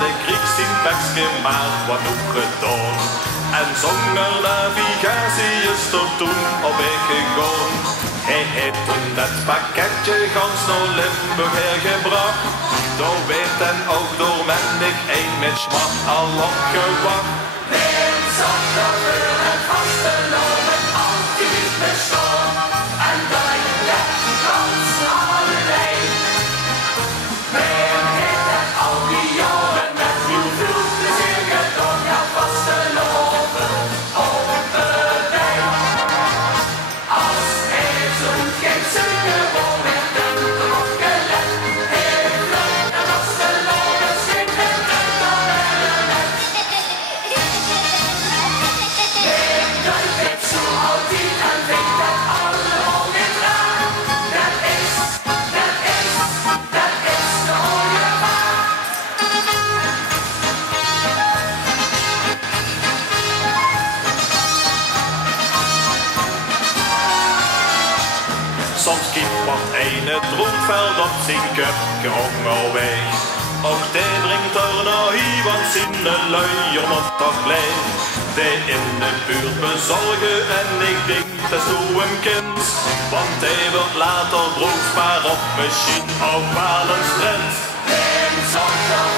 de Grieks in Pekske maar wat ook gedaan. En zonder navigatie is er toen op weg gegaan. Hij heeft toen dat pakketje gans naar Limburg hergebracht. Daar werd en ook door menig een met smaak al opgewacht. Wem zag dat voor het vastelopen altijd bestaan. En dat je gans alleen. Wem heeft het al die jaren met veel plezier gedaan. Ja, vastelopen op de wei. Als hij zo goed geen zoeken wil met een opgelet. Heel leuk en vastelopen schikken en dan wel net. Soms kiep wat ene droomveld op zijn kupje omgeweg. Ook die drinkt er nog hier, want zijn luier moet toch blij. Die in de buurt bezorgen en ik denk dat zo een kind. Want hij wordt later broodvaar op misschien op Walenstrand. Wem zag dat